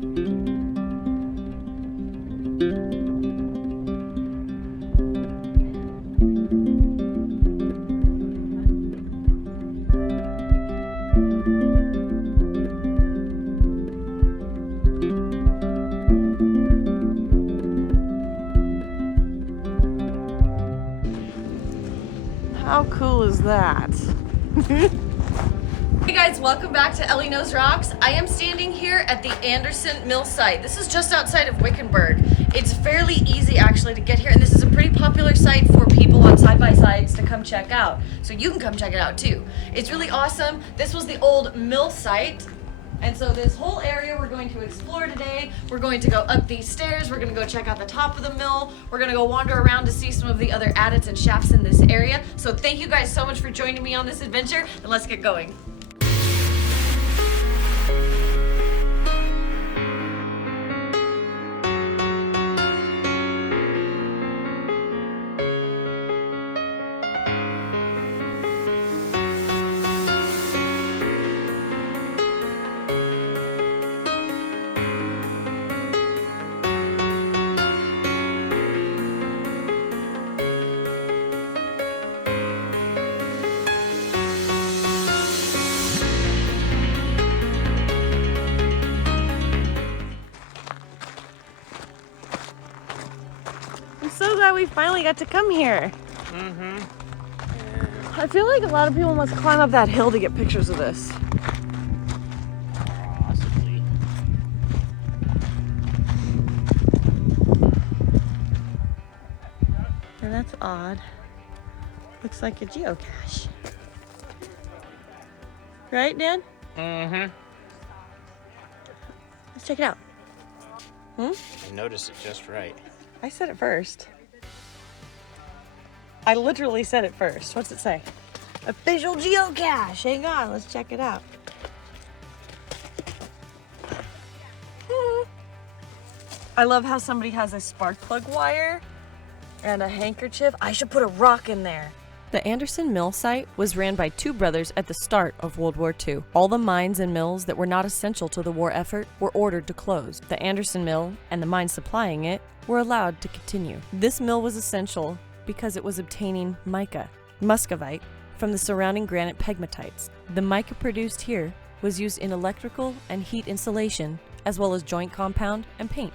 How cool is that? Hey guys, welcome back to Elley Knows Rocks. I am standing here at the Anderson Mill site. This is just outside of Wickenburg. It's fairly easy actually to get here, and this is a pretty popular site for people on side-by-sides to come check out. So you can come check it out too. It's really awesome. This was the old mill site. And so this whole area we're going to explore today. We're going to go up these stairs. We're going to go check out the top of the mill. We're going to go wander around to see some of the other adits and shafts in this area. So thank you guys so much for joining me on this adventure, and let's get going. So glad we finally got to come here. I feel like a lot of people must climb up that hill to get pictures of this. Possibly. And that's odd. Looks like a geocache. Right, Dan? Mm-hmm. Let's check it out. I noticed it just right. I said it first. I literally said it first. What's it say? Official geocache. Hang on, let's check it out. I love how somebody has a spark plug wire and a handkerchief. I should put a rock in there. The Anderson Mill site was ran by two brothers at the start of World War II. All the mines and mills that were not essential to the war effort were ordered to close. The Anderson Mill and the mines supplying it were allowed to continue. This mill was essential because it was obtaining mica, muscovite, from the surrounding granite pegmatites. The mica produced here was used in electrical and heat insulation, as well as joint compound and paint.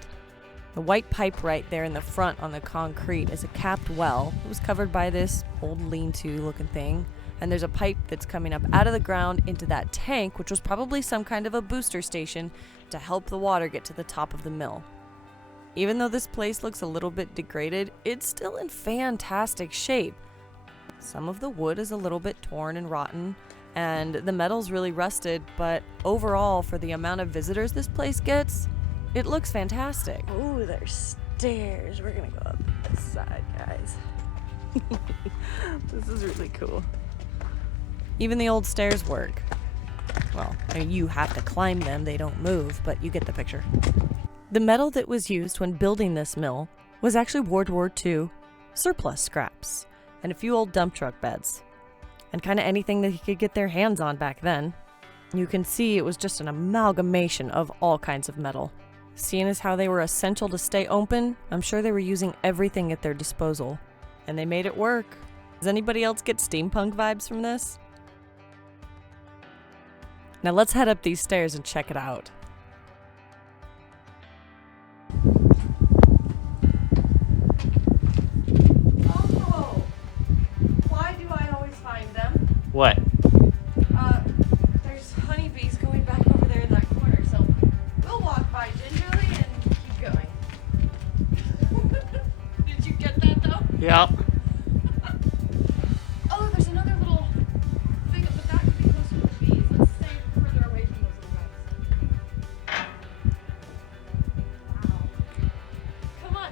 The white pipe right there in the front on the concrete is a capped well. It was covered by this old lean-to looking thing, and there's a pipe that's coming up out of the ground into that tank, which was probably some kind of a booster station to help the water get to the top of the mill. Even though this place looks a little bit degraded, it's still in fantastic shape. Some of the wood is a little bit torn and rotten, and the metal's really rusted, but overall, for the amount of visitors this place gets, it looks fantastic. Ooh, there's stairs. We're gonna go up this side, guys. This is really cool. Even the old stairs work. Well, I mean, you have to climb them, they don't move, but you get the picture. The metal that was used when building this mill was actually World War II surplus scraps and a few old dump truck beds, and kind of anything that you could get their hands on back then. You can see it was just an amalgamation of all kinds of metal. Seeing as how they were essential to stay open, I'm sure they were using everything at their disposal, and they made it work. Does anybody else get steampunk vibes from this? Now let's head up these stairs and check it out. Oh, why do I always find them? What? There's honeybees going back over there in that corner, so we'll walk by gingerly and keep going. Did you get that though? Yep. Oh, there's another little thing, but that could be closer to the bees. Let's stay further away from those little guys. Wow. Come on.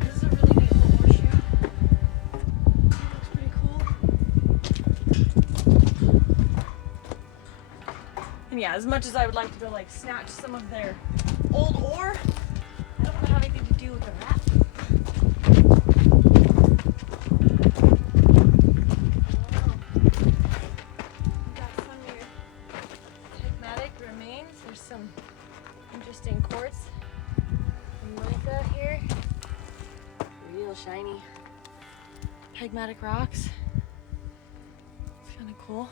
This yeah, as much as I would like to go like snatch some of their old ore, I don't want to have anything to do with the rat. There's some interesting quartz and mica here. Real shiny pegmatic rocks. It's kind of cool.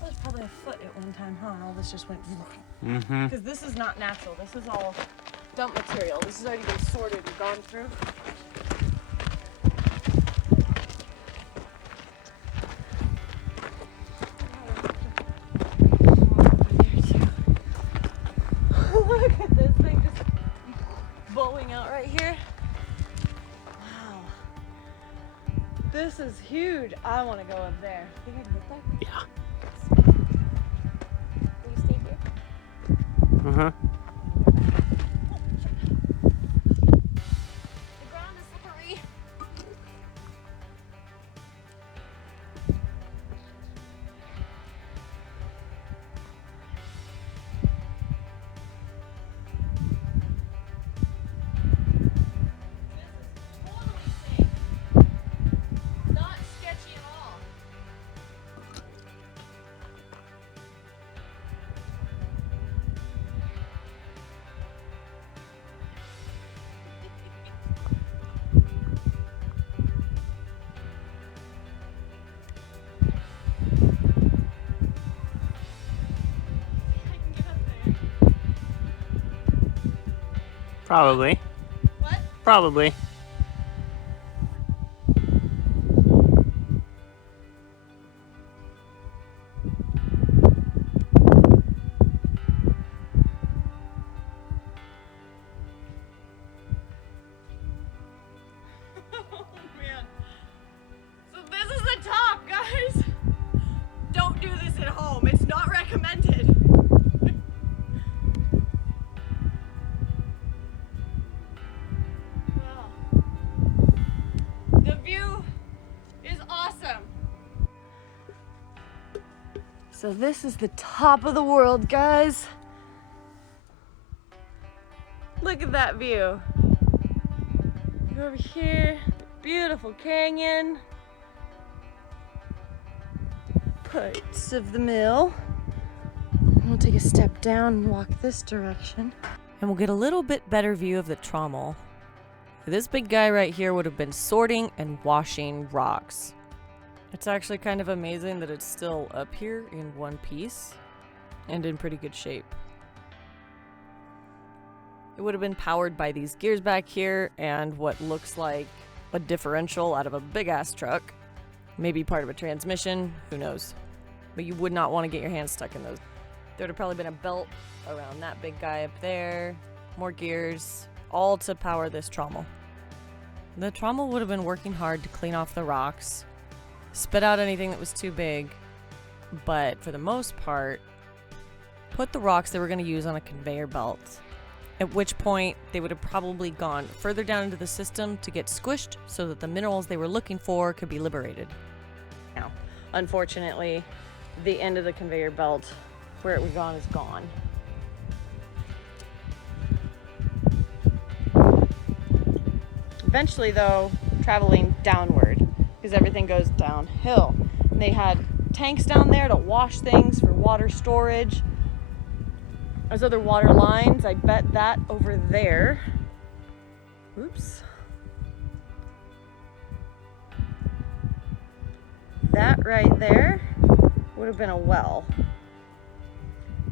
That was probably a foot at one time, huh? And all this just went. Mm-hmm. Because this is not natural. This is all dump material. This has already been sorted and gone through. Look at this thing just bowling out right here. Wow. This is huge. I want to go up there. Think I can get there? Yeah. Will you stay here? Uh-huh. The ground is slippery. Probably. What? Probably. Oh man. So this is the top, guys. Don't do this at home. It's not recommended. Wow. The view is awesome. So this is the top of the world, guys. Look at that view. Go over here, beautiful canyon. Parts of the mill. We'll take a step down and walk this direction. And we'll get a little bit better view of the Trommel. This big guy right here would have been sorting and washing rocks. It's actually kind of amazing that it's still up here in one piece and in pretty good shape. It would have been powered by these gears back here and what looks like a differential out of a big ass truck. Maybe part of a transmission, who knows. But you would not want to get your hands stuck in those. There would have probably been a belt around that big guy up there, more gears, all to power this trommel. The trommel would have been working hard to clean off the rocks, spit out anything that was too big, but for the most part, put the rocks they were going to use on a conveyor belt. At which point, they would have probably gone further down into the system to get squished so that the minerals they were looking for could be liberated. Now, unfortunately, the end of the conveyor belt where it was gone is gone. Eventually, though, traveling downward because everything goes downhill. And they had tanks down there to wash things for water storage. There's other water lines. I bet that over there. Oops. That right there would have been a well.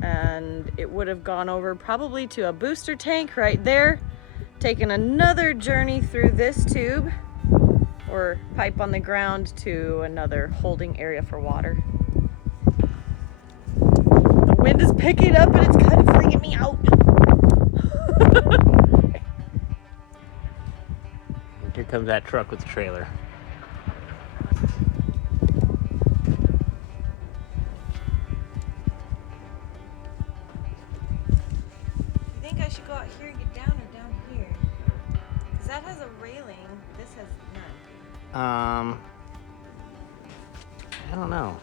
And it would have gone over probably to a booster tank right there, taken another journey through this tube or pipe on the ground to another holding area for water. The wind is picking up and it's kind of freaking me out. Here comes that truck with the trailer. You think I should go out here and get down or down here? Because that has a railing, this has none. I don't know.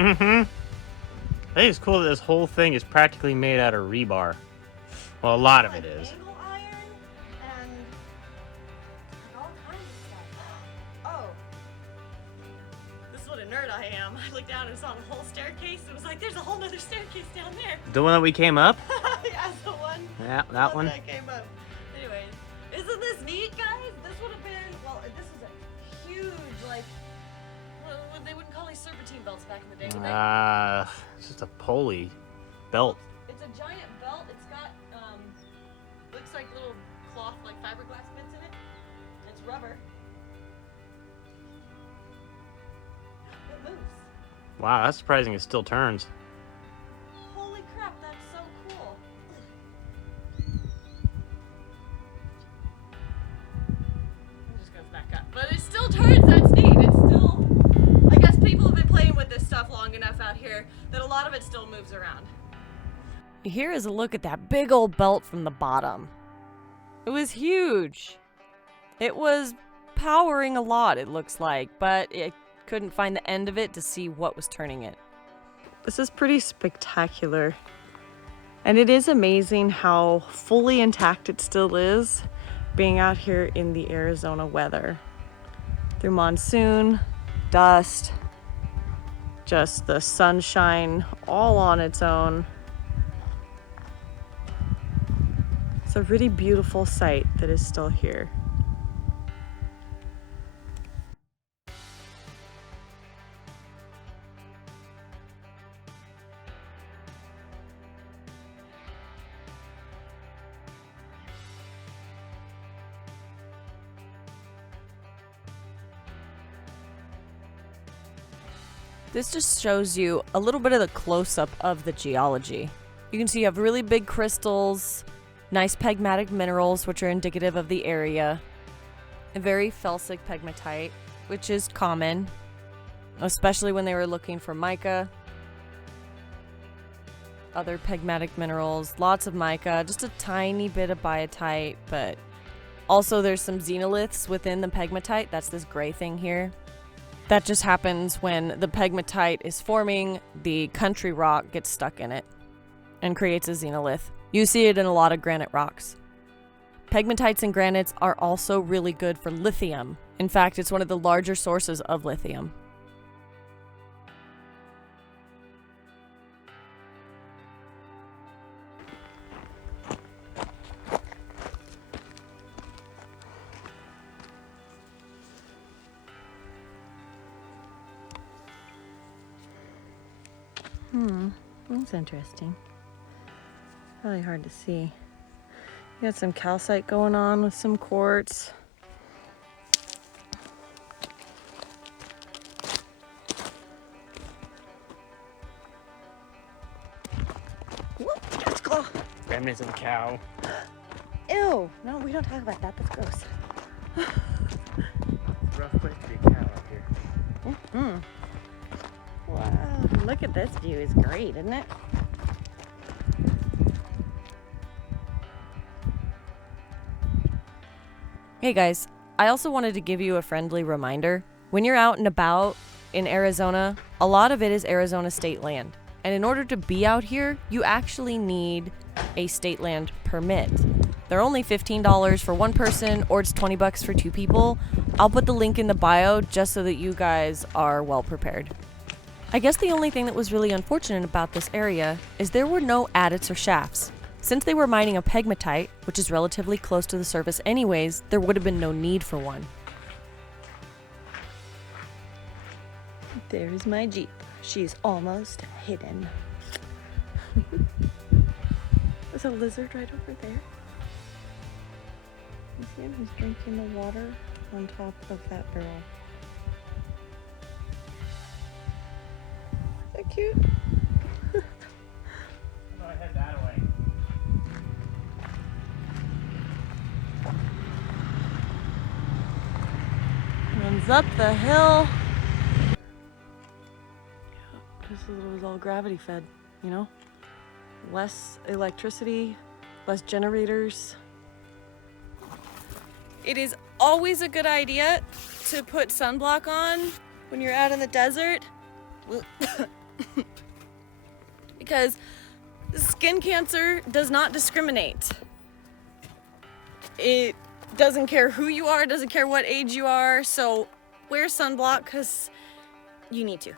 Mm-hmm. I think it's cool that this whole thing is practically made out of rebar. Well, a lot of it is. Angle iron and all kinds of stuff. Oh. This is what a nerd I am. I looked down and saw the whole staircase. It was like, there's a whole nother staircase down there. The one that we came up? Yeah, the one. Yeah, that one. That came up. Anyways, isn't this neat, guys? This would have been, well, this is a huge, like, well, they wouldn't call these serpentine belts back in the day, would they? It's just a pulley belt. It's a giant belt. It's got, looks like little cloth, like fiberglass bits in it. It's rubber. It moves. Wow, that's surprising it still turns. Holy crap, that's so cool. It just goes back up. But it still turns, that's neat. It's still, I guess people have been playing with this stuff long enough out here that a lot of it still moves around. Here is a look at that big old belt from the bottom. It was huge. It was powering a lot, it looks like, but it couldn't find the end of it to see what was turning it. This is pretty spectacular. And it is amazing how fully intact it still is, being out here in the Arizona weather. Through monsoon, dust, just the sunshine all on its own. It's a really beautiful sight that is still here. This just shows you a little bit of the close-up of the geology. You can see you have really big crystals, nice pegmatic minerals, which are indicative of the area, a very felsic pegmatite, which is common, especially when they were looking for mica. Other pegmatic minerals, lots of mica, just a tiny bit of biotite, but also there's some xenoliths within the pegmatite. That's this gray thing here. That just happens when the pegmatite is forming, the country rock gets stuck in it and creates a xenolith. You see it in a lot of granite rocks. Pegmatites and granites are also really good for lithium. In fact, it's one of the larger sources of lithium. That's interesting. Really hard to see. You got some calcite going on with some quartz. Whoop, let's go. Remnants of a cow. Ew, no, we don't talk about that. That's gross. Rough place to be a cow out here. Wow, look at this view. It's great, isn't it? Hey guys, I also wanted to give you a friendly reminder. When you're out and about in Arizona, a lot of it is Arizona state land. And in order to be out here, you actually need a state land permit. They're only $15 for one person, or it's $20 for two people. I'll put the link in the bio just so that you guys are well prepared. I guess the only thing that was really unfortunate about this area is there were no adits or shafts. Since they were mining a pegmatite, which is relatively close to the surface anyways, there would have been no need for one. There's my Jeep. She's almost hidden. There's a lizard right over there. You see him? He's drinking the water on top of that barrel. Is that cute? I'm gonna head that way. Runs up the hill. This was all gravity fed, you know? Less electricity, less generators. It is always a good idea to put sunblock on when you're out in the desert. Because skin cancer does not discriminate. It doesn't care who you are, doesn't care what age you are, so wear sunblock because you need to.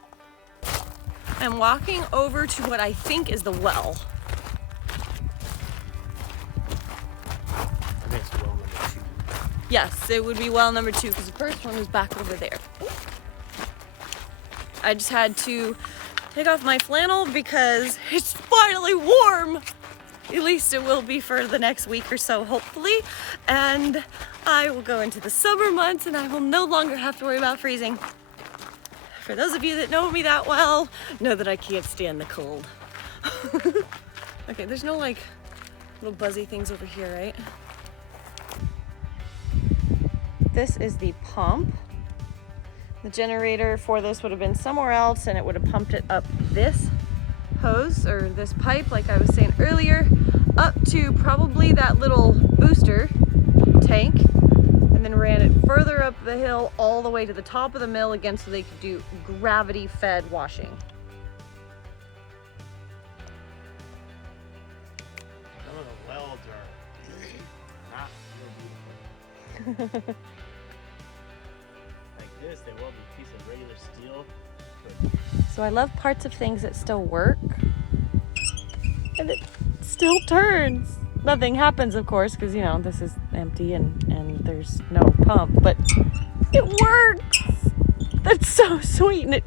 I'm walking over to what I think is the well. I think it's well number 2. Yes, it would be well number 2 because the first one is back over there. I just had to take off my flannel because it's finally warm. At least it will be for the next week or so, hopefully. And I will go into the summer months and I will no longer have to worry about freezing. For those of you that know me that well, know that I can't stand the cold. Okay, there's no like little buzzy things over here, right? This is the pump. The generator for this would have been somewhere else and it would have pumped it up this hose or this pipe, like I was saying earlier, up to probably that little booster tank, and then ran it further up the hill all the way to the top of the mill again so they could do gravity fed washing. Some of the welds are not real beautiful. Like this, they weld a piece of regular steel. So I love parts of things that still work, and it still turns. Nothing happens, of course, because, you know, this is empty and there's no pump, but it works. That's so sweet. And it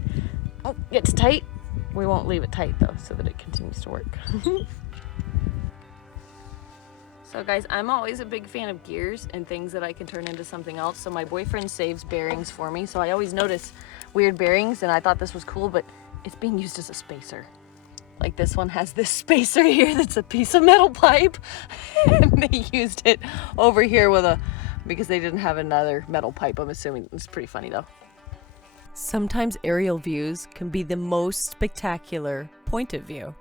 gets tight. We won't leave it tight, though, so that it continues to work. So, guys, I'm always a big fan of gears and things that I can turn into something else. So my boyfriend saves bearings for me, so I always notice weird bearings, and I thought this was cool, but it's being used as a spacer. Like this one has this spacer here that's a piece of metal pipe, and they used it over here with because they didn't have another metal pipe, I'm assuming. It's pretty funny though. Sometimes aerial views can be the most spectacular point of view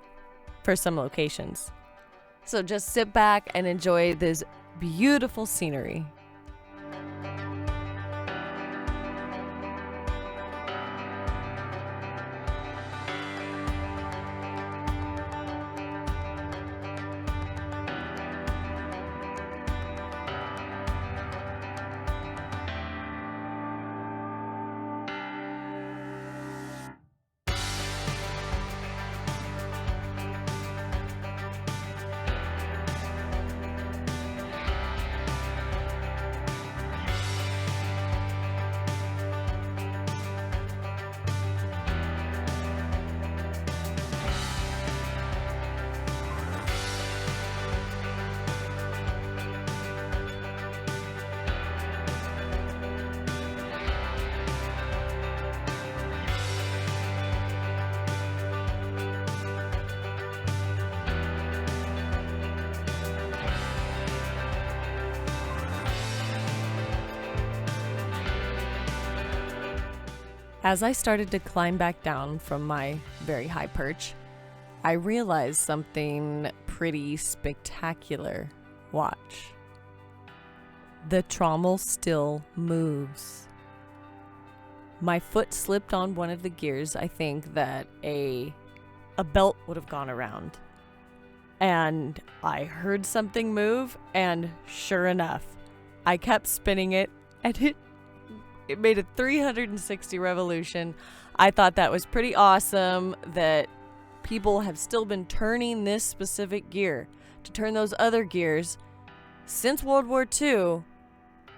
for some locations. So just sit back and enjoy this beautiful scenery. As I started to climb back down from my very high perch, I realized something pretty spectacular. Watch. The trommel still moves. My foot slipped on one of the gears. I think that a belt would have gone around. And I heard something move, and sure enough, I kept spinning it, and it made a 360 revolution. I thought that was pretty awesome that people have still been turning this specific gear to turn those other gears since World War II,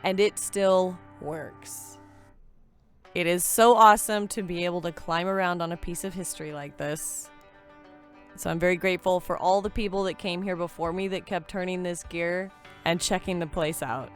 and it still works. It is so awesome to be able to climb around on a piece of history like this. So I'm very grateful for all the people that came here before me that kept turning this gear and checking the place out.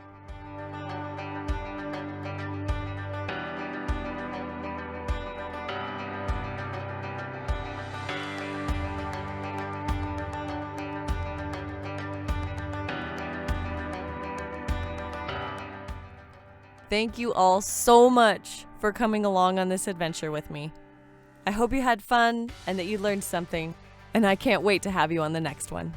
Thank you all so much for coming along on this adventure with me. I hope you had fun and that you learned something, and I can't wait to have you on the next one.